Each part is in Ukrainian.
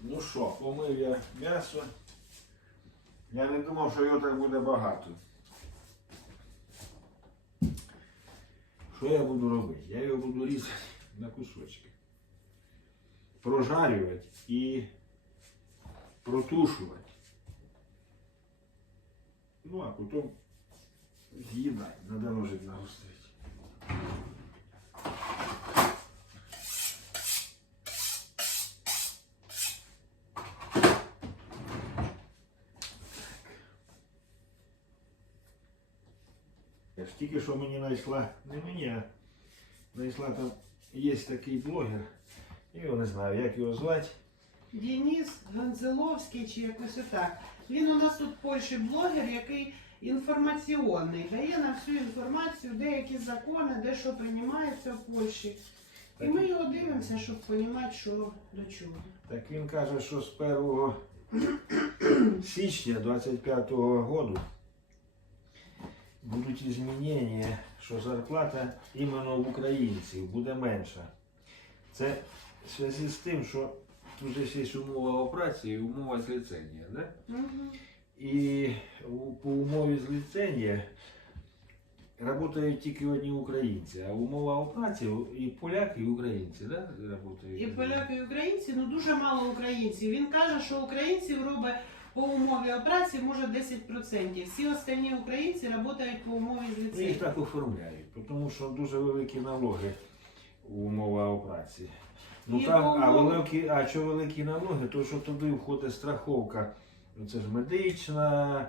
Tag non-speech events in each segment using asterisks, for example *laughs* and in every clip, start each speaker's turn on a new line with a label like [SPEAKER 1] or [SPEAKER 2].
[SPEAKER 1] Ну що, помив я м'ясо. Я не думав, що його так буде багато. Що я буду робити? Я його буду різати на кусочки. Прожарювати і протушувати. Ну, а потім з'їдати. Надо ножик нагострити. Тільки що мені знайшла, не мені, а знайшла там, є такий блогер, я не знаю, як його звати.
[SPEAKER 2] Денис Ганзеловський чи якось отак. Він у нас тут в Польщі блогер, який інформаційний, дає нам всю інформацію, деякі закони, де що приймається в Польщі. І ми його дивимося, щоб розуміти, що до чого.
[SPEAKER 1] Так він каже, що з 1 січня 25-го року будуть змінення, що зарплата іменно в українців буде менша. Це в зв'язку з тим, що тут є умова о праці і умова зліцення, да?
[SPEAKER 2] Мгм.
[SPEAKER 1] І по умові зліцення працюють тільки одні українці, а умова о праці і поляки, і українці, да? Работають.
[SPEAKER 2] І поляки, і українці, ну дуже мало українців. Він каже, що українців робить по умові о праці може 10%. Всі останні українці працюють по умові з
[SPEAKER 1] Ну, їх так оформляють, тому що дуже великі налоги умова о праці. Ну
[SPEAKER 2] І
[SPEAKER 1] там, а великі, а що великі налоги, то що туди входить страховка. Ну, Це ж медична,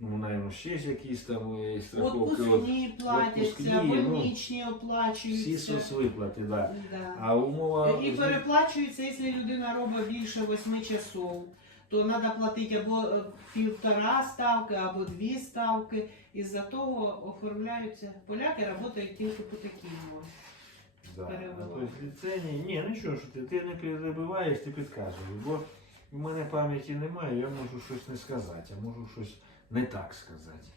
[SPEAKER 1] ну, навіть ще ж якісь там е, страховки. От,
[SPEAKER 2] Отпускні платяться,
[SPEAKER 1] відпускні, ну,
[SPEAKER 2] больничні
[SPEAKER 1] всі
[SPEAKER 2] оплачуються.
[SPEAKER 1] соцвиплати, да.
[SPEAKER 2] Да.
[SPEAKER 1] А умова
[SPEAKER 2] І переплачується, якщо людина робить більше 8 часов, то треба платити або е, півтора ставки, або дві ставки. Із-за того оформляються. Поляки працюють тільки по такій мові.
[SPEAKER 1] Да. Тобто ліцензії, ні, ну що ж ти, ти не перебиваєш, ти підказуєш. Бо в мене пам'яті немає, я можу щось не сказати, а можу щось не так сказати.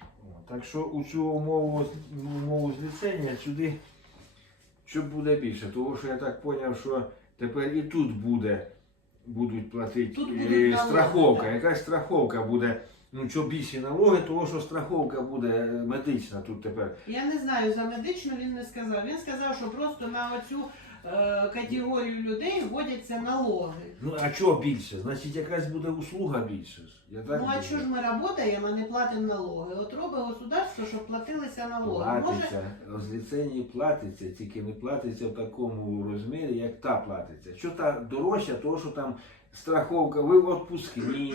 [SPEAKER 1] О, так що у цю умову, умову з ліцензія сюди що буде більше, тому що я так зрозумів, що тепер і тут буде, будуть платити
[SPEAKER 2] Тут
[SPEAKER 1] е,
[SPEAKER 2] налоги,
[SPEAKER 1] страховка.
[SPEAKER 2] так.
[SPEAKER 1] Якась страховка буде. Ну, що більші налоги, того що страховка буде е, медична тут тепер.
[SPEAKER 2] Я не знаю, за медичну він не сказав. Він сказав, що просто на оцю е, категорію людей вводяться налоги.
[SPEAKER 1] Ну, а чого більше? Значить, якась буде услуга більше. ж. Я так
[SPEAKER 2] ну а
[SPEAKER 1] думаю.
[SPEAKER 2] що ж ми працюємо, а не платимо налоги? От робить государство, щоб платилися налоги. Може,
[SPEAKER 1] Платиться, з ліцензії платиться, тільки не платиться в такому розмірі, як та платиться. Що та дорожча, того, що там страховка, ви відпускні,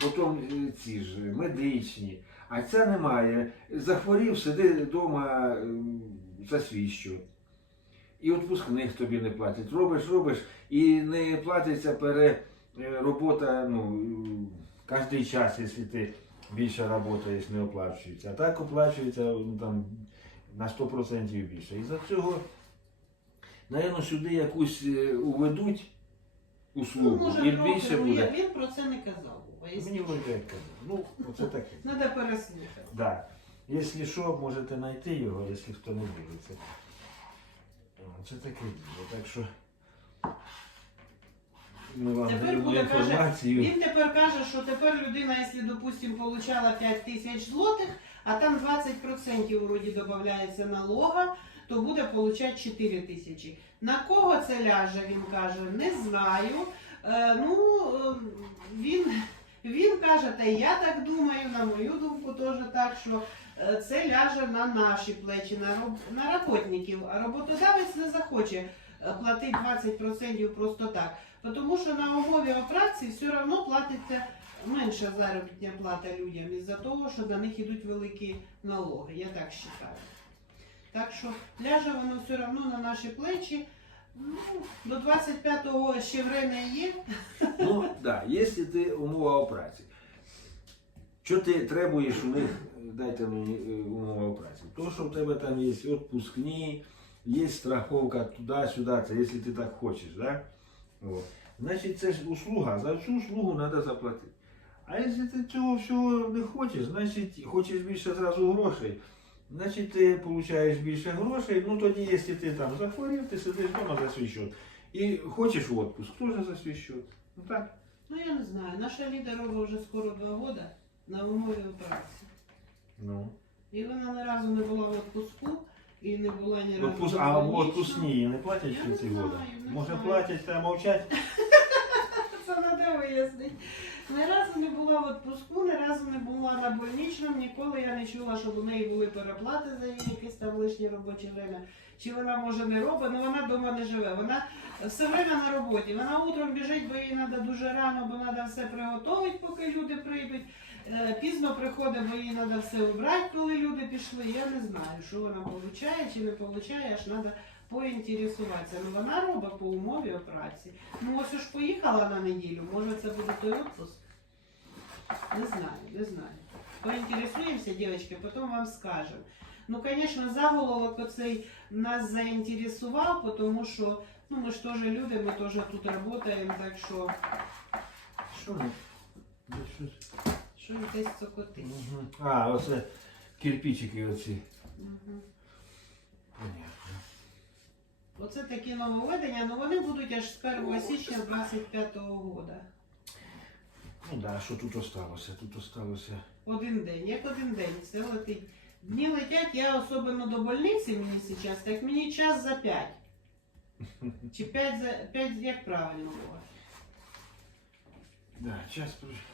[SPEAKER 1] потім е, ці ж медичні. А ця немає. Захворів, сиди вдома за свій счет. І відпускних тобі не платять. Робиш, робиш, і не платиться пере е, робота, ну, кожен час, якщо ти більше працюєш, не оплачується. А так оплачується ну, там, на 100% більше. І за цього, напевно, сюди якусь е, уведуть
[SPEAKER 2] ну,
[SPEAKER 1] услугу,
[SPEAKER 2] може
[SPEAKER 1] і більше
[SPEAKER 2] ну,
[SPEAKER 1] буде.
[SPEAKER 2] я- він про це не казав.
[SPEAKER 1] Мені як казав. Ну, оце таке.
[SPEAKER 2] Треба переслухати.
[SPEAKER 1] Да. Якщо що, можете знайти його, якщо хто не дивиться. О, Це таке діло. Так що ми вам
[SPEAKER 2] Тепер
[SPEAKER 1] даємо
[SPEAKER 2] буде, каже,
[SPEAKER 1] інформацію.
[SPEAKER 2] Він тепер каже, що тепер людина, якщо, допустим, получала 5 тисяч злотих, а там 20% вроді додається налога, то буде получати 4 тисячі. На кого це ляже, він каже, не знаю. Е, ну, е, він, він каже, та й я так думаю, на мою думку теж так, що це ляже на наші плечі, на, роб, на роботників, а роботодавець не захоче е, платити 20% просто так. Тому що на умові праці все одно платиться менша заробітня плата людям із-за того, що на них йдуть великі налоги. Я так вважаю. Так що ляже воно все одно на наші плечі. Ну, до 25-го ще время є.
[SPEAKER 1] Ну, да, якщо ти умова праці. Що ти требуєш у них, дайте мені е, умова о праці. То, що в тебе там є відпускні, є страховка туди-сюди, це якщо ти так хочеш, да? О. Значить, це ж услуга, за цю услугу треба заплатити. А якщо ти цього всього не хочеш, значить хочеш більше зразу грошей, значить ти отримуєш більше грошей, ну тоді, якщо ти там захворів, ти сидиш вдома за свій счет. І хочеш в відпуск, теж за свій счет. Ну так.
[SPEAKER 2] Ну я не знаю. Наша Ліда робить вже скоро два роки на умові операції.
[SPEAKER 1] Ну.
[SPEAKER 2] І вона ні разу не була в відпуску і не була ні разу.
[SPEAKER 1] Отпуск... А в
[SPEAKER 2] больничному.
[SPEAKER 1] отпускні не платять
[SPEAKER 2] Я
[SPEAKER 1] в
[SPEAKER 2] не знаю,
[SPEAKER 1] Може
[SPEAKER 2] знаю.
[SPEAKER 1] платять та мовчать? *laughs*
[SPEAKER 2] Це треба вияснити. Ні разу не була в відпуску, ні разу не була на больничному, ніколи я не чула, щоб у неї були переплати за її якесь там лишнє робоче время. Чи вона може не робить, але вона вдома не живе. Вона все время на роботі. Вона утром біжить, бо їй треба дуже рано, бо треба все приготувати, поки люди прийдуть. Е, Пізно приходить, бо їй треба все вибрати, коли люди пішли. Я не знаю, що вона отримує чи не отримує, аж треба поінтересуватися. Ну вона робить по умові операції. Ну ось ж поїхала на неділю, може це буде той відпуск? Не знаю, не знаю. Поінтересуємося, дівчатки, потім вам скажемо. Ну, звісно, заголовок оцей нас заінтересував, тому що ну, ми ж теж люди, ми теж тут працюємо, так що
[SPEAKER 1] Що ну? Ну, щось.
[SPEAKER 2] що десь цокотить.
[SPEAKER 1] Мгм. А, оце кирпичики оці.
[SPEAKER 2] Мгм.
[SPEAKER 1] Понятно.
[SPEAKER 2] Оце такі нововведення, але вони будуть аж з 1 січня 25-го року.
[SPEAKER 1] Ну да, що тут осталося? Тут осталося.
[SPEAKER 2] Один день, як один день, все летить. Дні летять, я особливо до больниці мені зараз, так мені час за 5. *laughs* Чи 5 за 5, як правильно було?
[SPEAKER 1] Да, час пройшов.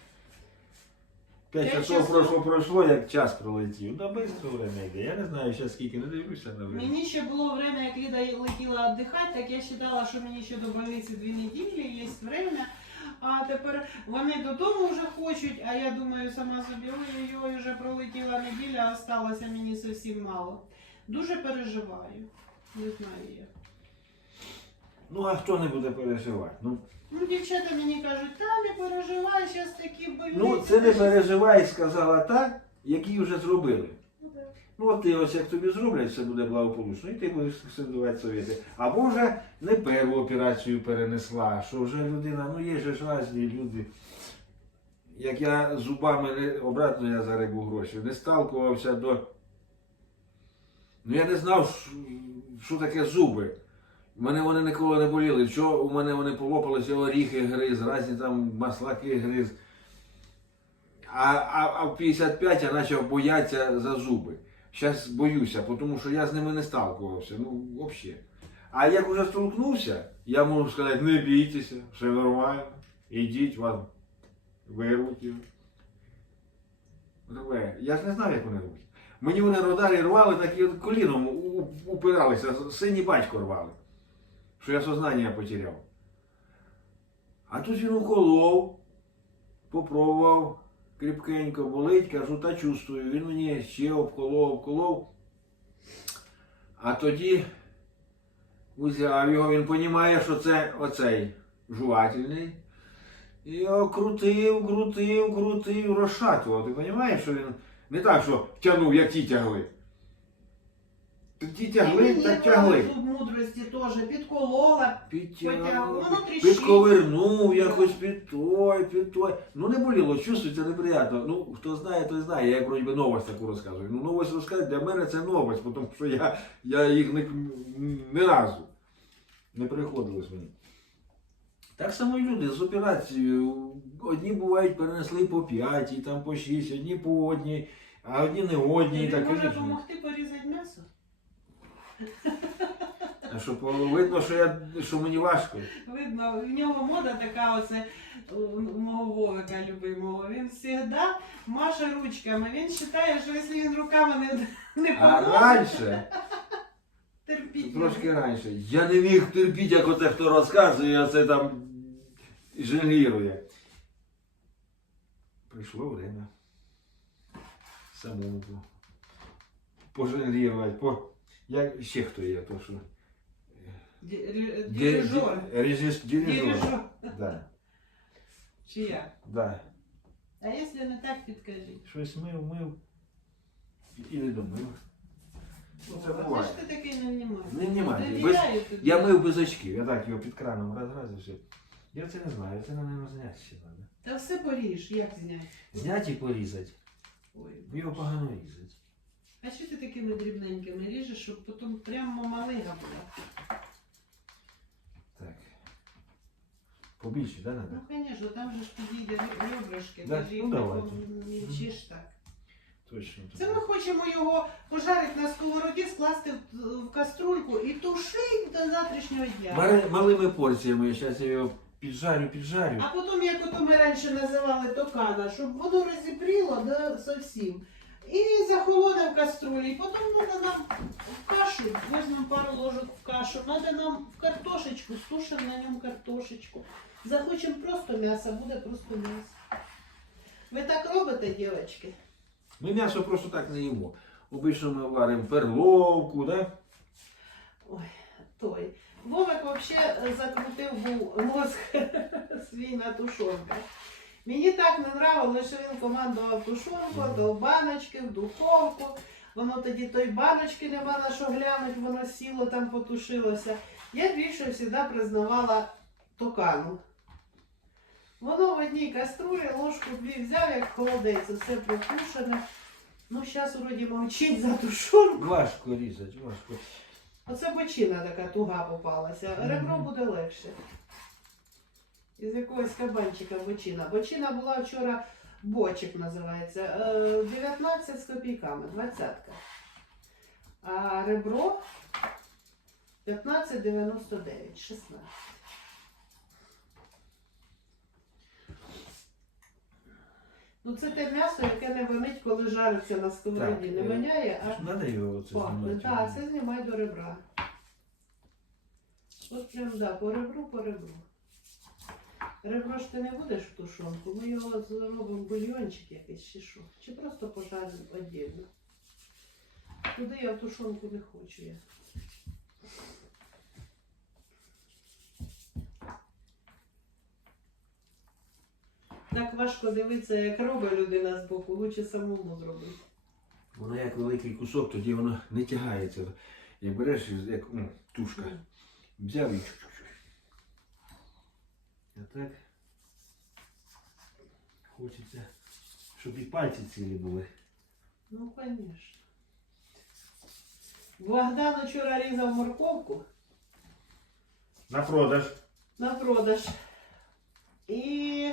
[SPEAKER 1] П'ять часов пройшло, пройшло, як час пролетів. Да швидко время йде. Я не знаю, ще скільки, не дивлюся на время.
[SPEAKER 2] Мені ще було время, як Ліда летіла віддихати, так я вважала, що мені ще до больниці дві неділі, є время. А тепер вони додому вже хочуть, а я думаю сама собі, ой-ой-ой, вже пролетіла неділя, а осталося мені зовсім мало. Дуже переживаю. Не знаю я.
[SPEAKER 1] Ну а хто не буде переживати? Ну,
[SPEAKER 2] Ну, дівчата мені кажуть, та не переживай, зараз такі в больниці.
[SPEAKER 1] ну це не переживай, сказала та, які вже зробили.
[SPEAKER 2] Ну.
[SPEAKER 1] Ну от ти ось як тобі зроблять, все буде благополучно, і ти будеш слідувати совєти. Або вже не перву операцію перенесла, що вже людина, ну є же ж різні люди. Як я зубами не обратно я зарибу гроші, не сталкувався до. Ну я не знав, що таке зуби. У мене вони ніколи не боліли. Що у мене вони полопалися, оріхи гриз, різні там маслаки гриз. А, а, а в 55 я почав боятися за зуби. Зараз боюся, тому що я з ними не сталкувався. Ну, взагалі. А як уже столкнувся, я можу сказати, не бійтеся, все нормально. Ідіть, вас вирвуть. Я ж не знав, як вони рвуть. Мені вони родалі рвали, так і коліном упиралися, сині батько рвали. Що я сознання потеряв. А тут він уколов, попробував, кріпкенько болить, кажу, та чувствую. Він мені ще обколов, обколов. А тоді узяв його, він розуміє, що це оцей жувательний. І його крутив, крутив, крутив, розшатував. Ти розумієш, що він не так, що тягнув, як ті тягли. Ті тягли, так тягли.
[SPEAKER 2] тут мудрості теж підколола.
[SPEAKER 1] Підтягнув,
[SPEAKER 2] Потягнув, воно тріщить.
[SPEAKER 1] підковирнув якось під той, під той. Ну не боліло, чувствується неприємно. Ну, хто знає, той знає. Я як вроді би новость таку розказую. Ну, новость розказати для мене це новость, тому що я, я їх не, не разу не приходилось мені. Так само і люди з операцією. Одні бувають перенесли по 5, і там по 6, одні по одній, а одні не одні. і
[SPEAKER 2] Тобі
[SPEAKER 1] так,
[SPEAKER 2] може допомогти порізати м'ясо?
[SPEAKER 1] А що по- видно, що, я, що мені важко.
[SPEAKER 2] Видно, в нього мода така, оце у мого Вовика любимого. Він завжди маше ручками. Він вважає, що якщо він руками не, не
[SPEAKER 1] А раніше.
[SPEAKER 2] терпіть.
[SPEAKER 1] Трошки раніше. Я не міг терпіти, як оце хто розказує, це там жалірує. Прийшло время. Самому по- По... Як ще хто є, то що.
[SPEAKER 2] Дирижер.
[SPEAKER 1] Дирижер. Да,
[SPEAKER 2] Чи
[SPEAKER 1] да.
[SPEAKER 2] А якщо не так, підкажіть.
[SPEAKER 1] Щось мив, мив. І не домив. Ну, це
[SPEAKER 2] О, а
[SPEAKER 1] буває.
[SPEAKER 2] ж ти такий не внімаєш.
[SPEAKER 1] Не.
[SPEAKER 2] Довіряю тобі.
[SPEAKER 1] Я мив без очків, я так його під краном раз раз і. Я це не знаю, це, мабуть, зняти ще треба.
[SPEAKER 2] Та все поріж, як зняти?
[SPEAKER 1] Зняти і порізати.
[SPEAKER 2] Ой.
[SPEAKER 1] Його погано різати.
[SPEAKER 2] А що ти такими дрібненькими ріжеш, щоб потім прямо малига була?
[SPEAKER 1] Так. Побільше, да, надо?
[SPEAKER 2] Ну, звісно, там же ж підійде реб- ребрышки,
[SPEAKER 1] Да?
[SPEAKER 2] ти ж їх
[SPEAKER 1] Ну,
[SPEAKER 2] не
[SPEAKER 1] давайте.
[SPEAKER 2] помічиш так.
[SPEAKER 1] Точно.
[SPEAKER 2] Це ми хочемо його пожарити на сковороді, скласти в, в каструльку і тушити до завтрашнього дня.
[SPEAKER 1] Мари- малими порціями, зараз я його піджарю, піджарю.
[SPEAKER 2] А потім, як ото ми раніше називали токана, щоб воно розібріло да, зовсім. І захолоне в каструлі. Потім треба нам в кашу, візьмемо пару ложок в кашу, треба нам в картошечку, стушимо на ньому картошечку. Захочемо просто м'ясо, буде просто м'ясо. Ви так робите, дівчатки?
[SPEAKER 1] Ми м'ясо просто так не їмо. Обично ми варимо перловку, да?
[SPEAKER 2] той. Вовик взагалі закрутив був мозг *laughs* свій на тушонках. Мені так не нравилося, що він командував тушонку, до баночки, в духовку. Воно тоді той баночки нема на що глянуть, воно сіло там потушилося. Я більше завжди признавала токану. Воно в одній каструлі ложку дві взяв, як холодець, все протушене. Ну, зараз вроді мовчить за тушонку.
[SPEAKER 1] Важко різати, важко.
[SPEAKER 2] Оце бочина така туга попалася. Ребро буде легше. Із якогось кабанчика бочина. Бочина була вчора бочик називається. е, 19 з копійками, 20. А ребро 15,99, 16. Ну це те м'ясо, яке не винить, коли жариться на сковороді. Не
[SPEAKER 1] е,
[SPEAKER 2] воняє, а
[SPEAKER 1] Надо його
[SPEAKER 2] Пахне,
[SPEAKER 1] знімати.
[SPEAKER 2] так, це знімай до ребра. От прям, да, по ребру, по ребру. Ребро ж ти не будеш в тушонку, ми його зробимо бульйончик якийсь чи що. Чи просто пожаримо віддільно. Туди я в тушонку не хочу я. Так важко дивитися, як робить людина з боку, лучше самому зробити.
[SPEAKER 1] Воно як великий кусок, тоді воно не тягається. Як береш, як ну, тушка, взяв і. А так хочеться, щоб і пальці цілі були.
[SPEAKER 2] Ну, конечно. Богдан вчора різав морковку
[SPEAKER 1] На продаж.
[SPEAKER 2] на продаж. І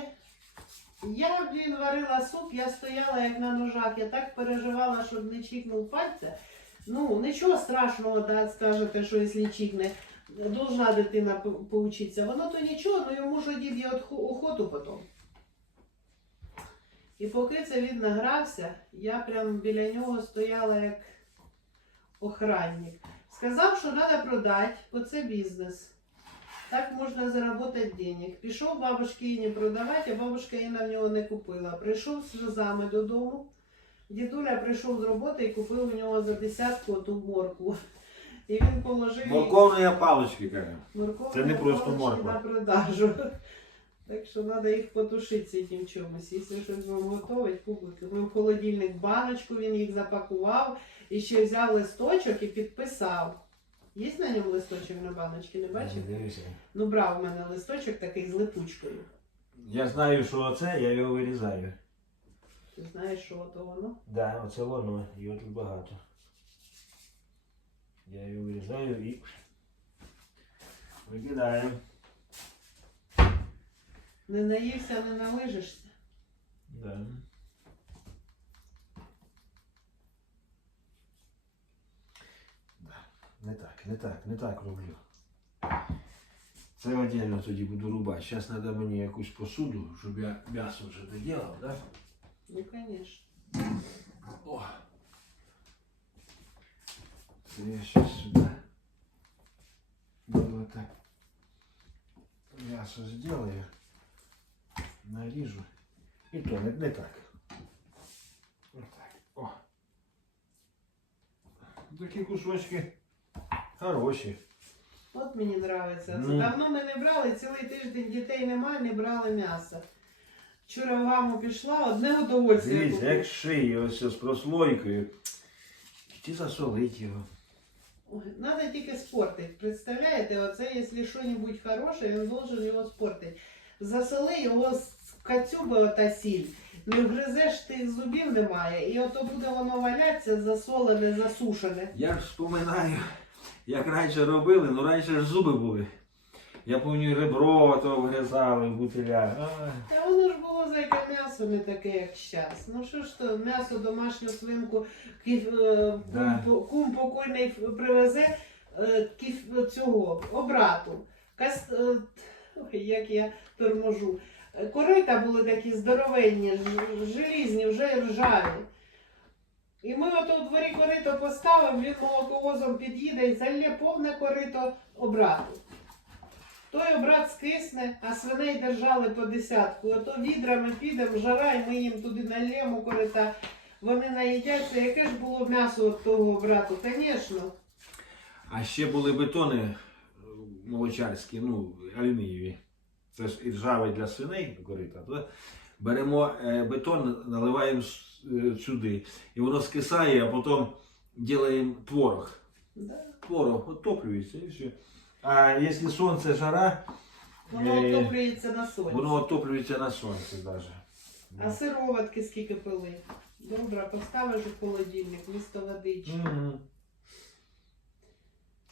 [SPEAKER 2] я, блін, варила суп, я стояла як на ножах, я так переживала, щоб не чікнув пальця. Ну, нічого страшного, да, скажете, що якщо чікне, должна дитина по- поучитися. Воно то нічого, але йому ж одіб'є от охоту потім. І поки це він награвся, я прям біля нього стояла як охранник. Сказав, що треба продати, бо це бізнес. Так можна заробити денег. Пішов бабушки її продавати, а бабушка її на нього не купила. Прийшов сльозами додому. Дідуля прийшов з роботи і купив у нього за десятку ту моркву. І він положив її
[SPEAKER 1] Морковної палички, каже.
[SPEAKER 2] морковку
[SPEAKER 1] Це не просто морква.
[SPEAKER 2] на продажу. Так що треба їх потушити цим чомусь. Якщо щось вам готовить, купуйте. Ми в холодильник баночку, він їх запакував і ще взяв листочок і підписав. Є на ньому листочок на баночці, не бачив?
[SPEAKER 1] Дивися.
[SPEAKER 2] Ну, брав у мене листочок такий з липучкою.
[SPEAKER 1] Я знаю, що оце, я його вирізаю.
[SPEAKER 2] Ти знаєш, що то воно?
[SPEAKER 1] Да, оце воно, його тут багато. Я його вирізаю і викидаю.
[SPEAKER 2] Не наївся, не налижишся.
[SPEAKER 1] Да. Да. Не так, не так, не так роблю. Це отдельно тоді буду рубати. Зараз треба мені якусь посуду, щоб я м'ясо вже доділав, да?
[SPEAKER 2] Ну, звісно.
[SPEAKER 1] О. Це я зараз сюди. Было так. Мясо сделаю. Наріжу. І то не, не так. Ось так. О. Такі кусочки хороші.
[SPEAKER 2] От мені подобається.
[SPEAKER 1] Ну.
[SPEAKER 2] Давно ми не брали, цілий тиждень дітей немає, не брали м'ясо. Вчора в гаму пішла, одне удовольствие.
[SPEAKER 1] Дивіться,
[SPEAKER 2] було.
[SPEAKER 1] як шиє ось з прослойкою. Чи засолить його.
[SPEAKER 2] Надо тільки спортить. Представляєте, оце, якщо щось хороше, він должен його спортити. Засоли його з кацюби ота сіль. Не вгризеш тих зубів немає. І ото буде воно валятися засолене, засушене.
[SPEAKER 1] Я ж вспоминаю, як раніше робили, ну раніше ж зуби були. Я пам'ятаю, ребро то вгризали в бутиля.
[SPEAKER 2] Та воно ж було зайка м'ясо не таке, як щас. Ну що ж то, м'ясо домашню свинку, кіф, е, кум,
[SPEAKER 1] Да.
[SPEAKER 2] по- кум покойний привезе е, кіф, цього обрату. Кас, е, ой, як я торможу. Е, Корита були такі здоровенні, ж- желізні, вже ржаві. І ми ото у дворі корито поставимо, він молоковозом під'їде і залє повне корито обрату. Той обрат скисне, а свиней держали по десятку. Ото відрами підемо, жара, і ми їм туди нальємо корита. Вони наїдяться. Яке ж було м'ясо від того обрату? Звісно.
[SPEAKER 1] А ще були бетони е, молочарські, ну, алюмінієві. Це ж і ржавий для свиней корита. То беремо е, бетон, наливаємо е, сюди. І воно скисає, а потім робимо творог.
[SPEAKER 2] Да.
[SPEAKER 1] Творог отоплюється і все. А якщо сонце жара,
[SPEAKER 2] Воно
[SPEAKER 1] е,
[SPEAKER 2] отоплюється на сонці.
[SPEAKER 1] воно отоплюється на сонці навіть.
[SPEAKER 2] А сироватки скільки пили? Добре, поставиш у холодильник, місто водички.
[SPEAKER 1] Мгм.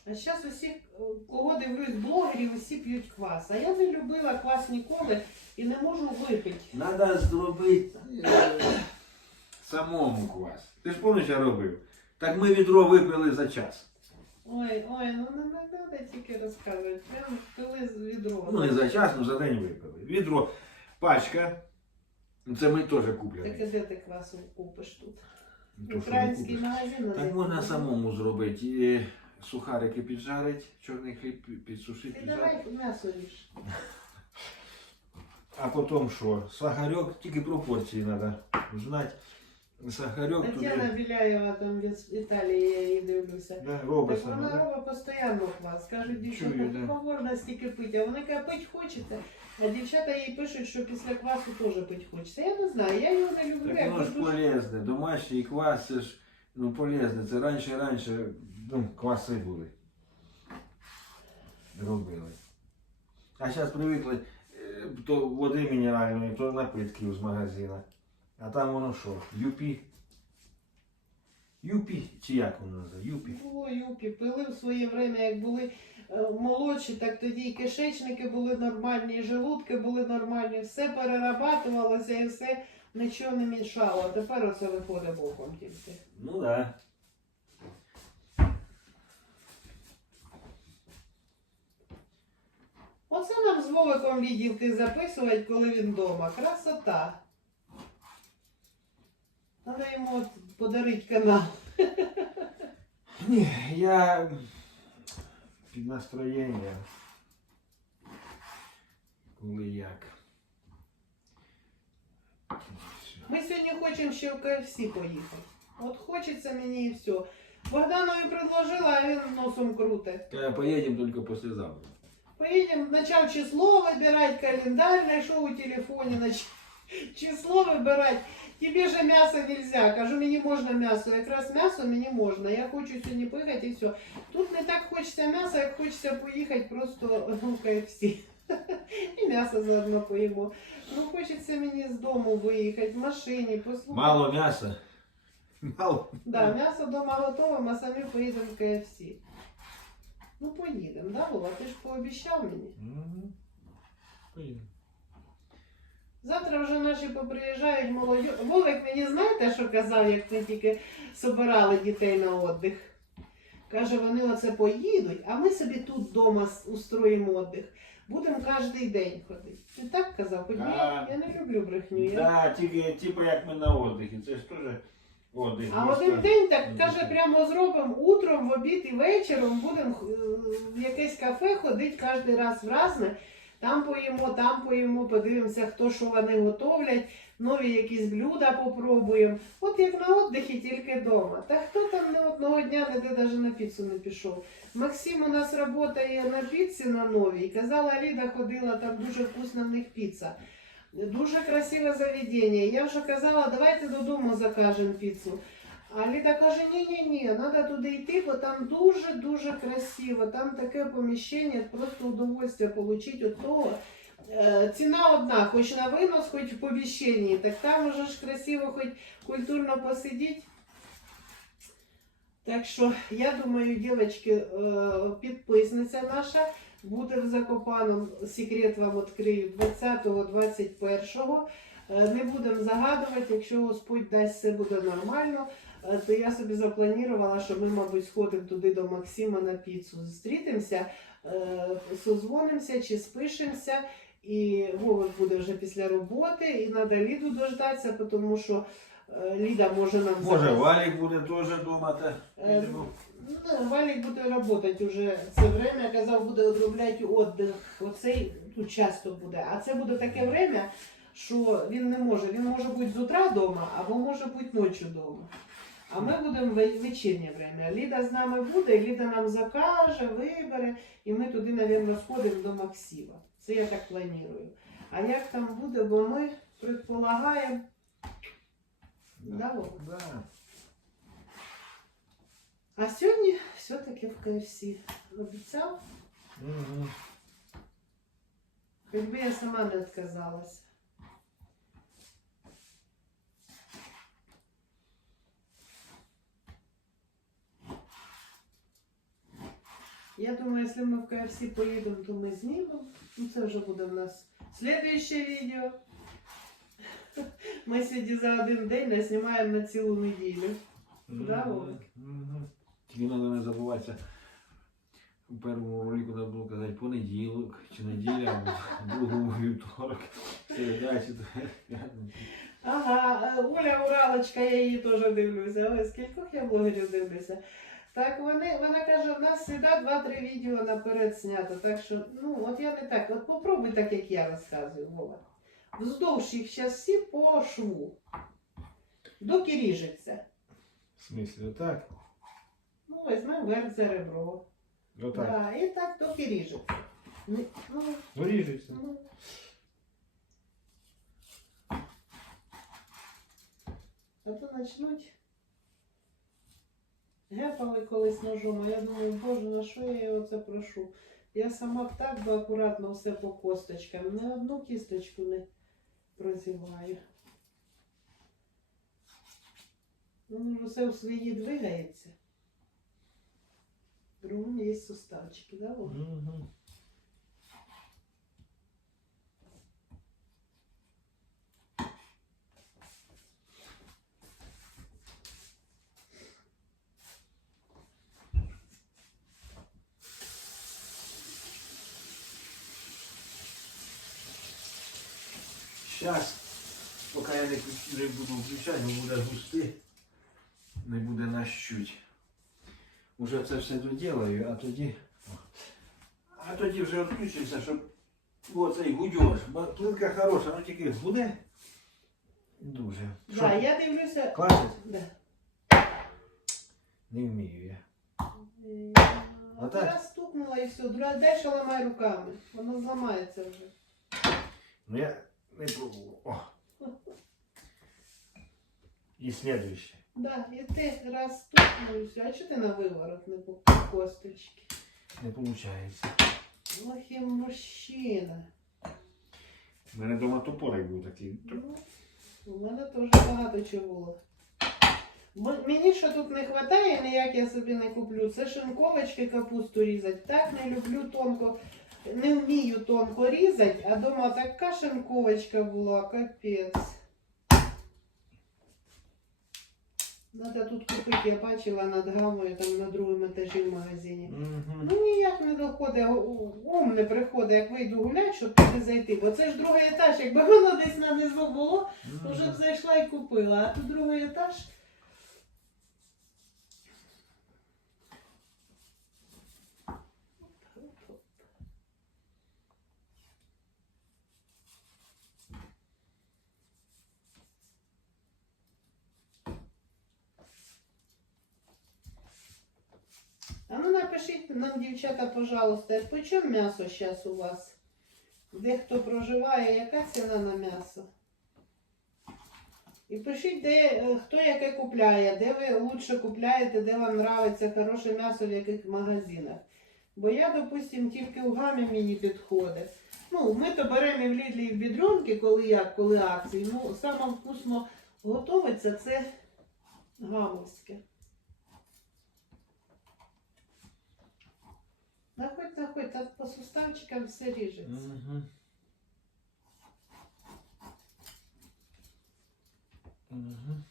[SPEAKER 2] А зараз усі, е, кого дивлюсь, блогерів, усі п'ють квас. А я не любила квас ніколи і не можу випити.
[SPEAKER 1] Надо зробити е, самому квас. Ти ж пам'ятаєш, я робив. Так ми відро випили за час.
[SPEAKER 2] Ой, ой, ну не, не треба тільки розказувати. Прямо пили з відро.
[SPEAKER 1] Ну не за час, ну за день випили. Відро, пачка. Ну, Це ми теж
[SPEAKER 2] Так
[SPEAKER 1] купляли.
[SPEAKER 2] і де ти квасу купиш тут?
[SPEAKER 1] Ну, то, що не
[SPEAKER 2] Український
[SPEAKER 1] купиш.
[SPEAKER 2] магазин
[SPEAKER 1] Так
[SPEAKER 2] називається.
[SPEAKER 1] можна самому зробити. І сухарики піджарити, чорний хліб підсушити,
[SPEAKER 2] Ти давай м'ясо їж.
[SPEAKER 1] А потім що? Сахарок, тільки пропорції треба знати. Сахарок
[SPEAKER 2] Тетяна
[SPEAKER 1] туди.
[SPEAKER 2] Біляєва там з Італії, я її дивлюся.
[SPEAKER 1] Да, робить
[SPEAKER 2] Так вона
[SPEAKER 1] да?
[SPEAKER 2] робить постійно квас. Каже, дівчата,
[SPEAKER 1] Чую, да.
[SPEAKER 2] ну можна стільки пити. А вона каже, пить хочеться. А дівчата їй пишуть, що після квасу теж пить хочеться. Я не знаю, я його не люблю.
[SPEAKER 1] Так воно ж полезне. Домашній квас це ж ну, полезне. Це раніше раніше ну, кваси були. Робили. А зараз привикли е, то води мінеральної, то напитків з магазина. А там воно що? Юпі. Юпі, чи як воно називає? Юпі.
[SPEAKER 2] Було юпі, пили в своє время, як були е, молодші, так тоді і кишечники були нормальні, і желудки були нормальні, все перерабатувалося і все нічого не мішало. Тепер оце виходить боком тільки.
[SPEAKER 1] Ну так. Да.
[SPEAKER 2] Оце нам з Вовиком відділки записувати, коли він вдома. Красота. Треба йому от подарити канал.
[SPEAKER 1] Ні, я під настроєння. Коли як.
[SPEAKER 2] Ми сьогодні хочемо ще в КФС поїхати. От хочеться мені і все. Богданові предложила, а він носом крутить.
[SPEAKER 1] Та поїдемо тільки післязавтра.
[SPEAKER 2] Поїдемо, почав число вибирати, календар знайшов у телефоні, нач... число вибирати. Тебе же м'ясо нельзя. Кажу, мені можна м'ясо. Якраз м'ясо мені можна. Я хочу сьогодні поїхати і все. Тут не так хочеться м'яса, як хочеться поїхати просто в КФС. *laughs* І м'ясо заодно поїмо. Ну хочеться мені з дому виїхати, в машині, послухати.
[SPEAKER 1] Мало м'яса. Мало.
[SPEAKER 2] Да, м'ясо вдома готове, ми самі поїдемо в КФС. Ну поїдемо, да, Вова? Ти ж пообіцяв мені.
[SPEAKER 1] Мгм. Поїдемо.
[SPEAKER 2] Завтра вже наші поприїжджають молоді. Вовик мені знаєте, що казав, як ми тільки собирали дітей на отдих? Каже, вони оце поїдуть, а ми собі тут вдома устроїмо отдих. Будемо кожен день ходити. Ти так казав? Хоч ні,
[SPEAKER 1] Да.
[SPEAKER 2] я не люблю брехню. Я...
[SPEAKER 1] Да, тільки типу як ми на отдихі. Це ж теж отдих.
[SPEAKER 2] А
[SPEAKER 1] місто.
[SPEAKER 2] один день так каже, прямо зробимо утром, в обід і вечором будемо е, в якесь кафе ходити кожен раз в разне. Там поїмо, там поїмо, подивимося, хто що вони готовлять, нові якісь блюда попробуємо. От як на отдихі, тільки вдома. Та хто там не одного дня ніде навіть на піцу не пішов. Максим у нас працює на піці на новій. Казала, Ліда ходила, там дуже вкусна в них піца. Дуже красиве заведення. Я вже казала, давайте додому закажемо піцу. А Ліда каже, ні-ні-ні, треба туди йти, бо там дуже-дуже красиво. Там таке поміщення, просто удовольствие отримати від того. Е, Ціна одна, хоч на винос, хоч в поміщенні. Так там уже ж красиво, хоч культурно посидіти. Так що, я думаю, дівчатки, е, підписниця наша буде в Закопаном, секрет вам відкрию 20-го, 21-го. Е, Не будемо загадувати, якщо Господь дасть все буде нормально, то я собі запланувала, що ми, мабуть, сходимо туди до Максима на піцу. Зустрітимося, е, созвонимося чи спишемося. І Вовик буде вже після роботи, і треба Ліду дождатися, тому що е, Ліда може нам
[SPEAKER 1] Може. Валік буде теж.
[SPEAKER 2] Е, Ну, Валік буде працювати вже це время, казав, буде одробляти віддих. Оцей тут часто буде. А це буде таке время, що він не може. Він може бути з утра вдома, або може бути ночі вдома. А ми будемо ве- вечірнє время. Ліда з нами буде, Ліда нам закаже, вибере, і ми туди, мабуть, сходимо до Максима. Це я так планую. А як там буде, бо ми предполагаємо. Да, Вова?
[SPEAKER 1] Да.
[SPEAKER 2] А сьогодні все-таки в КФС обіцяв,
[SPEAKER 1] Мгм.
[SPEAKER 2] хоч би я сама не відказалась. Я думаю, якщо ми в КФС поїдемо, то ми знімемо. Ну, це вже буде в нас слідуюче відео. *laughs* Ми сьогодні за один день не знімаємо на цілу неділю. Да, Вовик?
[SPEAKER 1] Тільки треба не забуватися. У першому ролику треба було казати понеділок чи неділя, або в другому вівторок. Середа чи п'ятниця.
[SPEAKER 2] Ага, е, Оля Уралочка, я її теж дивлюся. Ой, скількох я блогерів дивлюся. Так вони, вона каже, в нас завжди 2-3 відео наперед знято. Так що, ну, от я не так. От попробуй так, як я розказую, Вова. Вздовж їх зараз всі по шву. Доки ріжеться.
[SPEAKER 1] В смислі, отак?
[SPEAKER 2] Ну, візьмемо верх за ребро.
[SPEAKER 1] Отак.
[SPEAKER 2] Да, і так доки ріжеться. Ну, ну,
[SPEAKER 1] Ну, ріжеться.
[SPEAKER 2] ну. А то почнуть. Гепали колись ножом, а я думаю, боже, на що я його це прошу? Я сама б так би акуратно все по косточкам, ні одну кісточку не прозіваю. Ну, все в свої двигається. Другому є суставчики, да? Вова?
[SPEAKER 1] Зараз, поки я не, буду включати, бо буде густи, не буде нащуть. Уже це все доділаю, а тоді. А тоді вже відключується, щоб оцей гудьош. Плитка хороша, ну тільки буде дуже.
[SPEAKER 2] Да, я дивлюся.
[SPEAKER 1] Класить?
[SPEAKER 2] Да.
[SPEAKER 1] Не вмію я.
[SPEAKER 2] А
[SPEAKER 1] Отак?
[SPEAKER 2] раз стукнула і все. Друга далі ламай руками. Воно зламається вже.
[SPEAKER 1] Ну я не пробував. О. І слідуще.
[SPEAKER 2] Да, і ти раз стукнув і все. А чого ти на виворот не по косточки?
[SPEAKER 1] Не виходить.
[SPEAKER 2] Ох і мужчина.
[SPEAKER 1] У мене вдома топорик був такий.
[SPEAKER 2] Ну, у мене теж багато чого було. М- Мені що тут не вистачає, ніяк я собі не куплю. Це шинковочки капусту різати. Так не люблю тонко, не вмію тонко різати, а дома така шинковочка була, капець. Надо тут купити, я бачила над гамою, там на другому етажі в магазині.
[SPEAKER 1] Мгм.
[SPEAKER 2] Ну ніяк не доходить, ум не приходить, як вийду гуляти, щоб туди зайти. Бо це ж другий етаж, якби воно десь на низу було, то вже б зайшла і купила. А тут другий етаж. А ну напишіть нам, дівчата, пожалуйста, по м'ясо зараз у вас? Де хто проживає, яка ціна на м'ясо? І пишіть, де, е, хто яке купляє, де ви лучше купляєте, де вам подобається хороше м'ясо, в яких магазинах. Бо я, допустим, тільки в гамі мені підходить. Ну, ми то беремо і в Лідлі, і в бідрюнки, коли як, коли акції. Ну, саме вкусно готовиться це гамовське. Находь, находь, так по суставчикам все ріжеться.
[SPEAKER 1] Угу. Угу.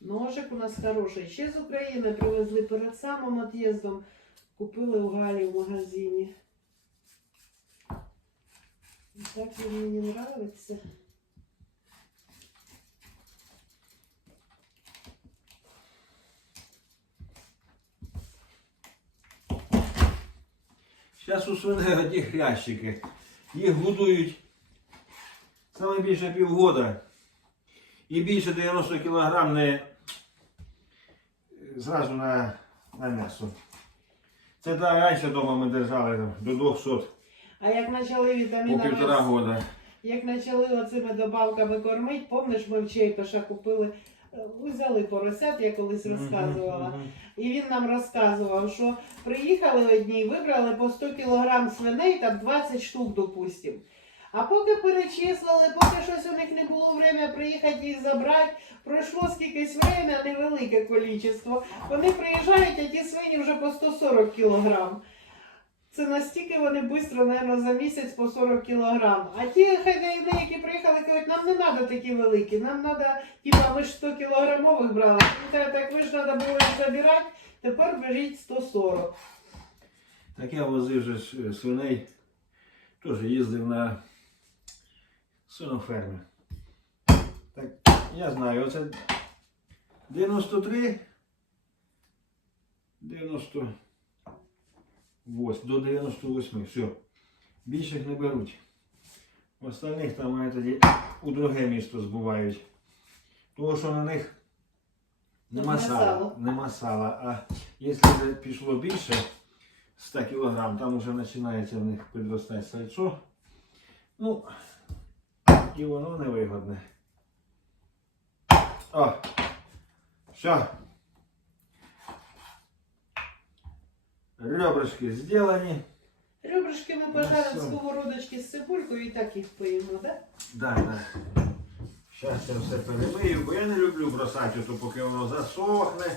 [SPEAKER 2] Ножик у нас хороший. Ще з України привезли перед самим від'їздом. Купили у Галі в магазині. І так він мені нравиться.
[SPEAKER 1] Зараз у свиней одні хрящики. Їх годують саме більше півгода. І більше 90 кг не зразу на, на м'ясо. Це та раніше вдома ми держали до 200
[SPEAKER 2] А як почали
[SPEAKER 1] по
[SPEAKER 2] вітамінами,
[SPEAKER 1] півтора года.
[SPEAKER 2] як почали оцими добавками кормити, помниш, ми в Чейпеша купили, е, взяли поросят, я колись розказувала.
[SPEAKER 1] Мгм, мгм.
[SPEAKER 2] І він нам розказував, що приїхали одні, вибрали по 100 кг свиней, там 20 штук, допустим. А поки перечислили, поки щось у них не було время приїхати їх забрати, пройшло скількись время, невелике кількість. Вони приїжджають, а ті свині вже по 140 кг. Це настільки вони швидко, мабуть, за місяць по 40 кг. А ті хазяїни, які приїхали, кажуть, нам не треба такі великі, нам треба, типа, ми ж 100 кілограмових брали. Каже, так ви ж треба було їх забирати, тепер беріть 140.
[SPEAKER 1] Так я возив же е, свиней, теж їздив на свинофермі. Так, я знаю, оце 93, 98, до 98, все. Більших не беруть. Остальних там вони тоді у друге місто збувають. Тому що на них нема
[SPEAKER 2] Нема
[SPEAKER 1] сала.
[SPEAKER 2] сала.
[SPEAKER 1] Нема сала. А якщо вже пішло більше 100 кг, там вже починається в них підростати сальцо. Ну, і воно невигодне. О! Все. Ребрышки зроблені.
[SPEAKER 2] Ребрышки ми пожаримо
[SPEAKER 1] Ну,
[SPEAKER 2] сковородочки з цибулькою і так їх поїмо, так?
[SPEAKER 1] Да, да. Зараз я все перемию, бо я не люблю бросати, то поки воно засохне.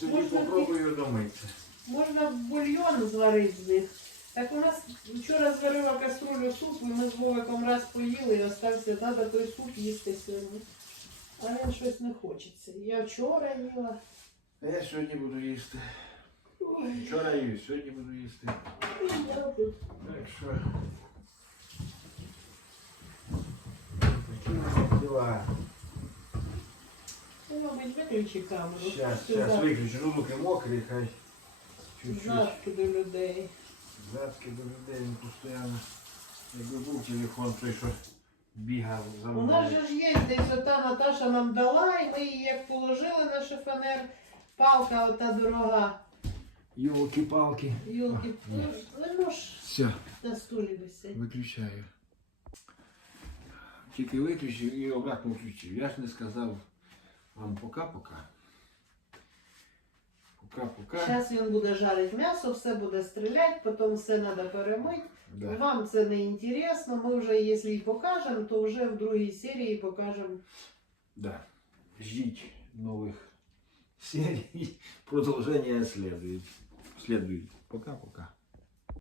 [SPEAKER 1] Тоді
[SPEAKER 2] Можна
[SPEAKER 1] попробую домитися.
[SPEAKER 2] Можна бульйон зварити з них. Так у нас вчора зварила каструлю супу, і ми з Вовиком раз поїли і остався, треба той суп їсти сьогодні. А він щось не хочеться. Я вчора їла.
[SPEAKER 1] А я сьогодні буду їсти. Вчора їв, сьогодні буду їсти. Так що. Такі у нас діла.
[SPEAKER 2] Ну, мабуть, виключи камеру.
[SPEAKER 1] Зараз
[SPEAKER 2] за-
[SPEAKER 1] виключу, ну, руки мокрі, хай. Чуть-чуть.
[SPEAKER 2] Задки до людей.
[SPEAKER 1] Задки до людей він постійно. Якби був телефон, той що бігав за
[SPEAKER 2] У нас
[SPEAKER 1] мною.
[SPEAKER 2] же ж є десь ота Наташа нам дала, і ми її як положили на шифонер. Палка ота дорога.
[SPEAKER 1] Йолки-палки.
[SPEAKER 2] Юлки,
[SPEAKER 1] Ні.
[SPEAKER 2] ну ж
[SPEAKER 1] Все,
[SPEAKER 2] на столі висить.
[SPEAKER 1] виключаю. Тільки виключив і обратно включив. Я ж не сказав вам пока-пока. Пока-пока.
[SPEAKER 2] Зараз він буде жарити м'ясо, все буде стріляти, потім все треба перемити.
[SPEAKER 1] Да.
[SPEAKER 2] Вам це не інтересно. Ми вже, якщо і покажемо, то вже в другій серії покажемо.
[SPEAKER 1] Да. Ждите новых серий. Продолжение следует. Следует. Пока-пока.